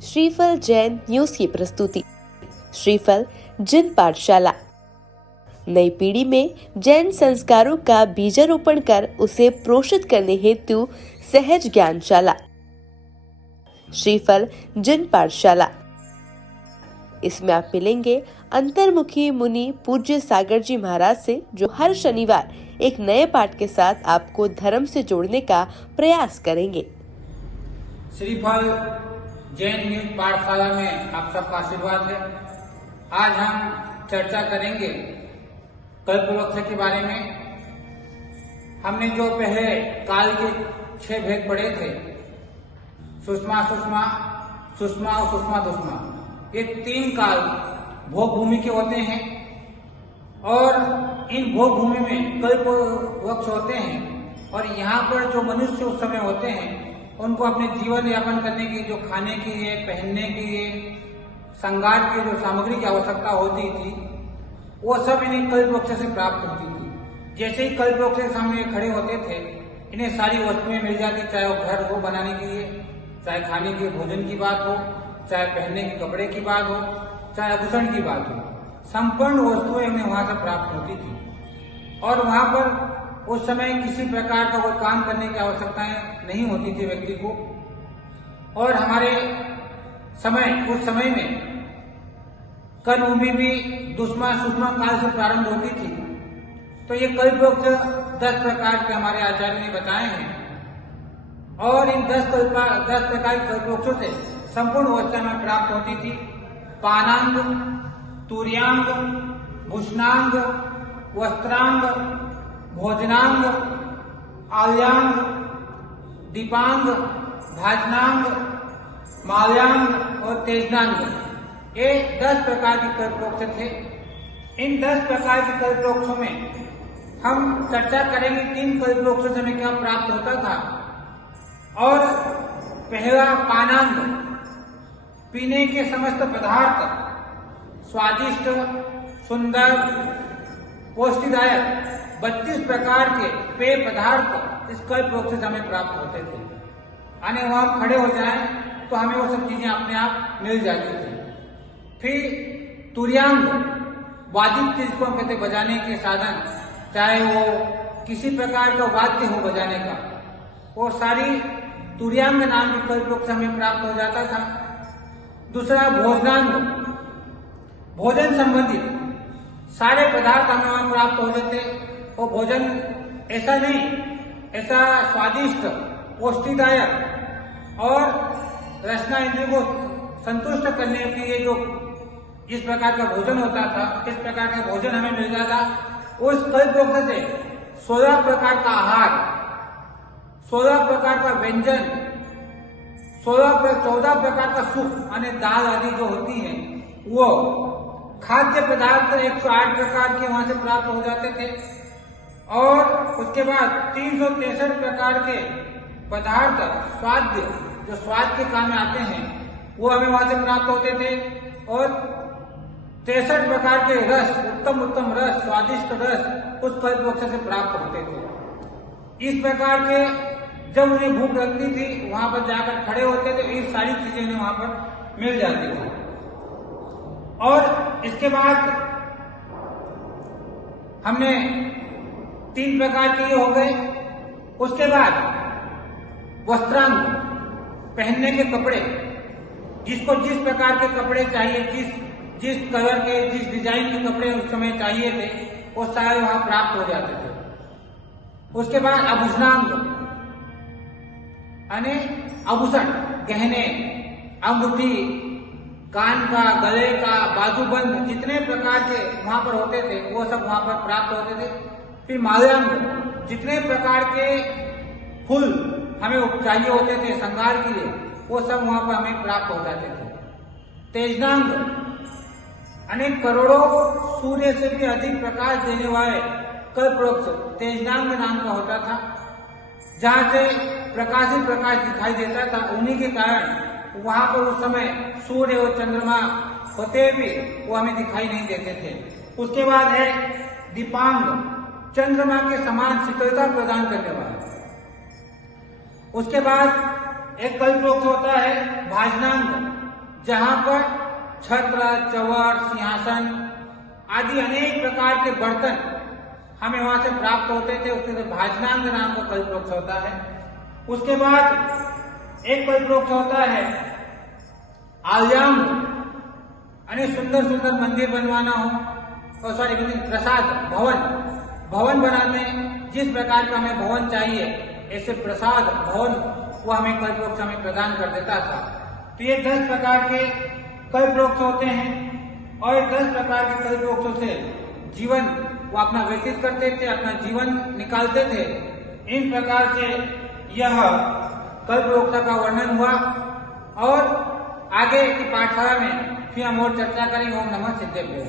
श्रीफल जैन न्यूज की प्रस्तुति। श्रीफल जिन पाठशाला नई पीढ़ी में जैन संस्कारों का बीजारोपण कर उसे प्रोषित करने हेतु सहज ज्ञानशाला। श्रीफल जिन पाठशाला, इसमें आप मिलेंगे अंतर्मुखी मुनि पूज्य सागर जी महाराज से, जो हर शनिवार एक नए पाठ के साथ आपको धर्म से जोड़ने का प्रयास करेंगे। श्रीफल जैन न्यूज पाठशाला में आप सबका आशीर्वाद है। आज हम चर्चा करेंगे कल्पवृक्ष के बारे में। हमने जो पहले काल के 6 भेद पढ़े थे, सुषमा सुषमा, सुषमा और सुषमा दुष्मा, ये 3 काल भोग भूमि के होते हैं और इन भोग भूमि में कल्प वृक्ष होते हैं। और यहाँ पर जो मनुष्य उस समय होते हैं, उनको अपने जीवन यापन करने की, जो खाने के लिए, पहनने के लिए, श्रृंगार की जो सामग्री की आवश्यकता होती थी, वो सब इन्हें कल्प वृक्ष से प्राप्त होती थी। जैसे ही कल्प वृक्ष के सामने खड़े होते थे, इन्हें सारी वस्तुएं मिल जाती, चाहे वो घर हो बनाने के लिए, चाहे खाने के भोजन की बात हो, चाहे पहनने के कपड़े की बात हो, चाहे आभूषण की बात हो, संपूर्ण वस्तुएं उन्हें वहां से प्राप्त होती थी। और वहां पर उस समय किसी प्रकार का कोई काम करने की आवश्यकताएं नहीं होती थी व्यक्ति को। और हमारे उस समय में कर्मभूमि भी दुष्मा सुषमा काल से प्रारंभ होती थी। तो ये कल्पवृक्ष 10 प्रकार के हमारे आचार्य ने बताए हैं और इन 10 प्रकार के कल्पवृक्षों से संपूर्ण अवस्था में प्राप्त होती थी। पानांग, तुर्यांग, भूषणांग, वस्त्रांग, भोजनांग, आल्यांग, दीपांग, भाजनांग, माल्यांग और तेजनांग, ये 10 प्रकार के कल्पवृक्ष थे। इन 10 प्रकार के कल्पवृक्षों में हम चर्चा करेंगे 3 कल्पवृक्षों से हमें क्या प्राप्त होता था। और पहला पानांग, पीने के समस्त पदार्थ, स्वादिष्ट, सुंदर, पौष्टिदायक 32 प्रकार के पेय पदार्थ इस कल्पवृक्ष से हमें प्राप्त होते थे। यानी वहां हम खड़े हो जाएं तो हमें वो सब चीजें अपने आप मिल जाती थी। फिर तुर्यांग, वाद्य जिसको हम कहते बजाने के साधन, चाहे वो किसी प्रकार का वाद्य हो बजाने का, वो सारी तुर्यांग नाम के कल्पवृक्ष हमें प्राप्त हो जाता था। दूसरा भोजनांग, भोजन संबंधित सारे पदार्थ हमें वहां प्राप्त हो जाते। वो भोजन ऐसा नहीं, ऐसा स्वादिष्ट, पौष्टिदायक और रसना इंद्रिय को संतुष्ट करने के लिए जो इस प्रकार का भोजन होता था, इस प्रकार का भोजन हमें मिल जाता। उस कल्पवृक्ष से 16 प्रकार का आहार, 16 प्रकार का व्यंजन, 14 प्रकार का सुख यानी दाल आदि जो होती है, वो खाद्य पदार्थ 108 प्रकार के वहां से प्राप्त हो जाते थे। और उसके बाद 363 प्रकार के पदार्थ स्वाद्य, जो स्वाद के काम में आते हैं, वो हमें वहां से प्राप्त होते थे। और 63 प्रकार के रस, उत्तम उत्तम रस, स्वादिष्ट रस उस कल्पवृक्ष से प्राप्त होते थे। इस प्रकार के जब उन्हें भूख लगती थी, वहां पर जाकर खड़े होते थे, ये सारी चीजें उन्हें वहां पर मिल जाती थी। और इसके बाद हमने 3 प्रकार के हो गए। उसके बाद वस्त्रांग, पहनने के कपड़े, जिसको जिस प्रकार के कपड़े चाहिए, जिस कलर के, जिस डिजाइन के कपड़े उस समय चाहिए थे, वो सारे वहां प्राप्त हो जाते थे। उसके बाद आभूषणांग, यानी आभूषण, गहने, अंगूठी, कान का, गले का, बाजूबंद, जितने प्रकार के वहां पर होते थे, वो सब वहां पर प्राप्त होते थे। फिर माल्यांग, जितने प्रकार के फूल हमें चाहिए होते थे श्रृंगार के लिए, वो सब वहां पर हमें प्राप्त हो जाते थे। तेजनांग, अनेक करोड़ों सूर्य से भी अधिक प्रकाश देने वाले कल्पवृक्ष तेजनांग नाम का होता था, जहां से प्रकाश ही प्रकाश दिखाई देता था। उन्हीं के कारण वहां पर उस समय सूर्य और चंद्रमा होते भी वो हमें दिखाई नहीं देते थे। उसके बाद है दीपांग, चंद्रमा के समान शीतलता प्रदान करने वाला। उसके बाद एक कल्पवृक्ष होता है भाजनांग, जहां पर छत्र, चवर, सिंहासन आदि अनेक प्रकार के बर्तन हमें वहां से प्राप्त होते थे। उसके भाजनांग नाम का कल्प वृक्ष होता है। उसके बाद एक कल्प वृक्ष होता है आलजाम, यानी सुंदर सुंदर मंदिर बनवाना हो, सॉरी प्रसाद भवन बनाने, जिस प्रकार का हमें भवन चाहिए ऐसे प्रसाद भवन वो हमें कल्प वृक्ष हमें प्रदान कर देता था। तो ये 10 प्रकार के कल्प वृक्ष होते हैं और 10 प्रकार के कल्प वृक्षों से जीवन वो अपना व्यतीत करते थे, अपना जीवन निकालते थे। इन प्रकार से यह कल्प वृक्ष का वर्णन हुआ और आगे की पाठशाला में फिर हम और चर्चा करेंगे। ओम नमः सिद्धेभ्यो।